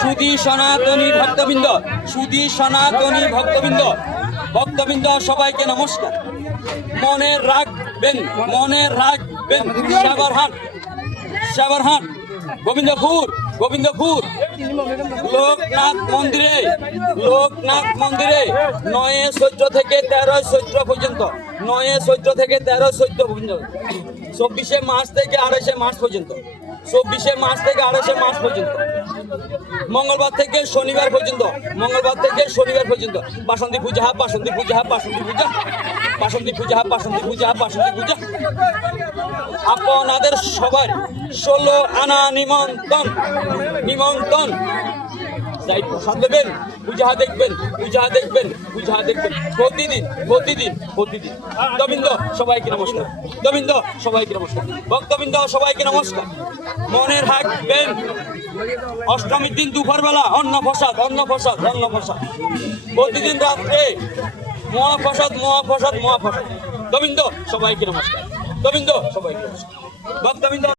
সুধী সনাতনী ভক্তবৃন্দ, সুধী সনাতনী ভক্তবৃন্দ, ভক্তবৃন্দ সবাইকে নমস্কার। মনে রাখবেন, মনে রাখবেন, সাবরহাট, সাবরহাট, গোবিন্দপুর, গোবিন্দপুর, লোকনাথ মন্দিরে, লোকনাথ মন্দিরে 9 চৈত্র থেকে 13 চৈত্র পর্যন্ত, 9 চৈত্র থেকে 13 চৈত্র পর্যন্ত, 24 মার্চ থেকে 28 মার্চ পর্যন্ত, 24 মার্চ থেকে 28 মার্চ পর্যন্ত, মঙ্গলবার থেকে শনিবার পর্যন্ত, মঙ্গলবার থেকে শনিবার পর্যন্ত বাসন্তী পূজা, বাসন্তী পূজা, বাসন্তী পূজা, বাসন্তী পূজা, বাসন্তী পূজা, বাসন্তী পূজা। আপনাদের সবার 16 আনা নিমন্ত্রণ, নিমন্ত্রণ। যাই প্রসাদ দেবেন, পূজা দেখবেন, পূজা দেখবেন, পূজা দেখবেন প্রতিদিন, প্রতিদিন, প্রতিদিন। ভক্তবৃন্দ সবাইকে নমস্কার, ভক্তবৃন্দ সবাইকে নমস্কার, ভক্তবৃন্দ সবাইকে নমস্কার। মনে রাখবেন অষ্টমীর দিন দুপুরবেলা অন্নপ্রসাদ, অন্নপ্রসাদ, অন্নপ্রসাদ। প্রতিদিন রাত্রে মহাপ্রসাদ, মহাপ্রসাদ, মহাপ্রসাদ। গোবিন্দ সবাইকে নমস্কার, গোবিন্দ সবাইকে নমস্কার, ভক্তবৃন্দ।